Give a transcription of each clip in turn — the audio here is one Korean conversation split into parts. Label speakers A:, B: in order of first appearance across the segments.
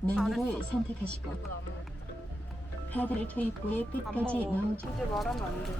A: 메뉴를 선택하시고 카드를 투입 후에 끝까지 넣어주
B: 이제 말하면 안 돼.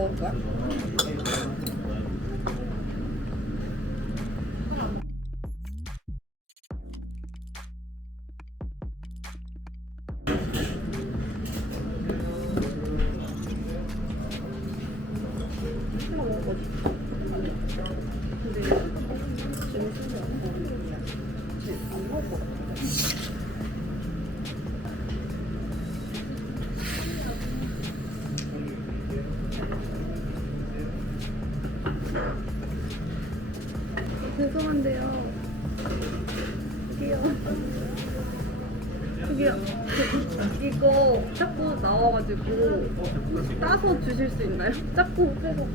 B: 먹을 거야? 죄송한데요. 저기요. 저기요. 이거 자꾸 나와가지고 따서 주실 수 있나요? 자꾸 빼서.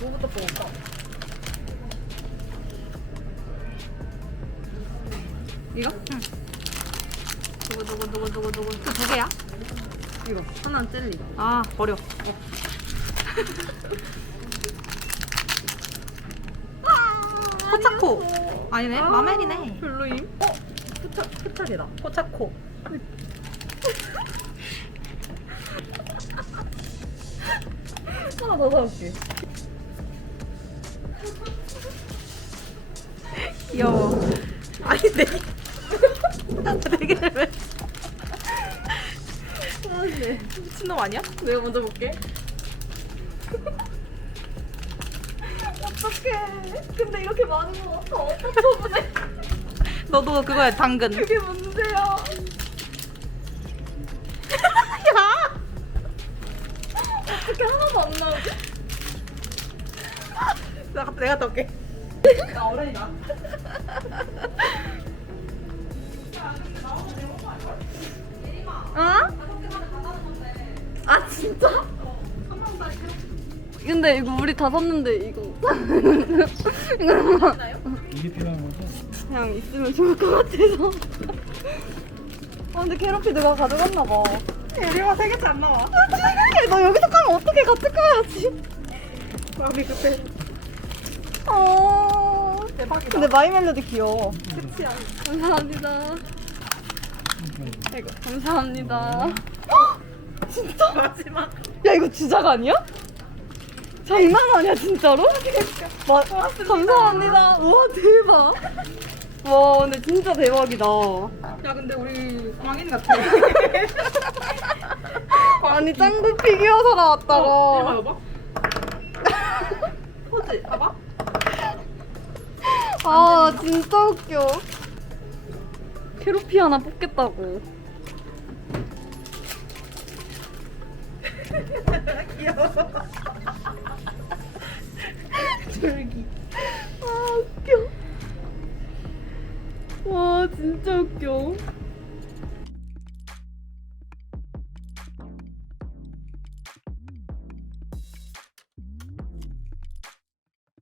B: 뭐부터 뽑을까? 이거? 응.
C: 누구 누구 누구 누구 누구 그 두 개야?
B: 이거. 하나는 젤리.
C: 아 버려. 포차코 아니네
B: 아,
C: 마멜이네.
B: 별로임? 어? 포차, 포차리다.
C: 포차코.
B: 하나 더 사올게.
C: 귀여워. 아니 네. 네 개를 왜
B: 아, 네.
C: 미친놈 아니야?
B: 내가 먼저 볼게. 어떡해. 근데 이렇게 많은 거다 어떻게 보내?
C: 너도 그거야 당근.
B: 그게 문제야.
C: 야.
B: 어떻게 하나도 안 나오지?
C: 내가 내가 떠올게.
B: 나 어른이다. 어? 아 진짜? 근데 이거 우리 다 샀는데 이거 이거
D: 이게 필요한 거죠?
B: 그냥 있으면 좋을 것 같아서 아 근데 캐럿피 누가 가져갔나 봐
C: 예림아 세 개째 안 나와.
B: 아, 너 여기서 가면 어떻게 같이 가야지
C: 마음이 급해.
B: 어
C: 대박이다.
B: 근데 마이 멜로디 귀여워
C: 끝이야.
B: 감사합니다
C: 이거
B: 감사합니다
C: 마지막.
B: 야 이거 주작 아니야? 장난 아니야 진짜로? 마, 감사합니다 우와 대박 와 근데 진짜 대박이다
C: 야 근데 우리 광인 같아.
B: 아니 짱구 피규어 사러 왔다가
C: 어, 봐봐. 포즈 봐봐.
B: 아 진짜 웃겨 캐로피 하나 뽑겠다고
C: 귀여워. 졸기. 아, 웃겨. 와, 진짜 웃겨.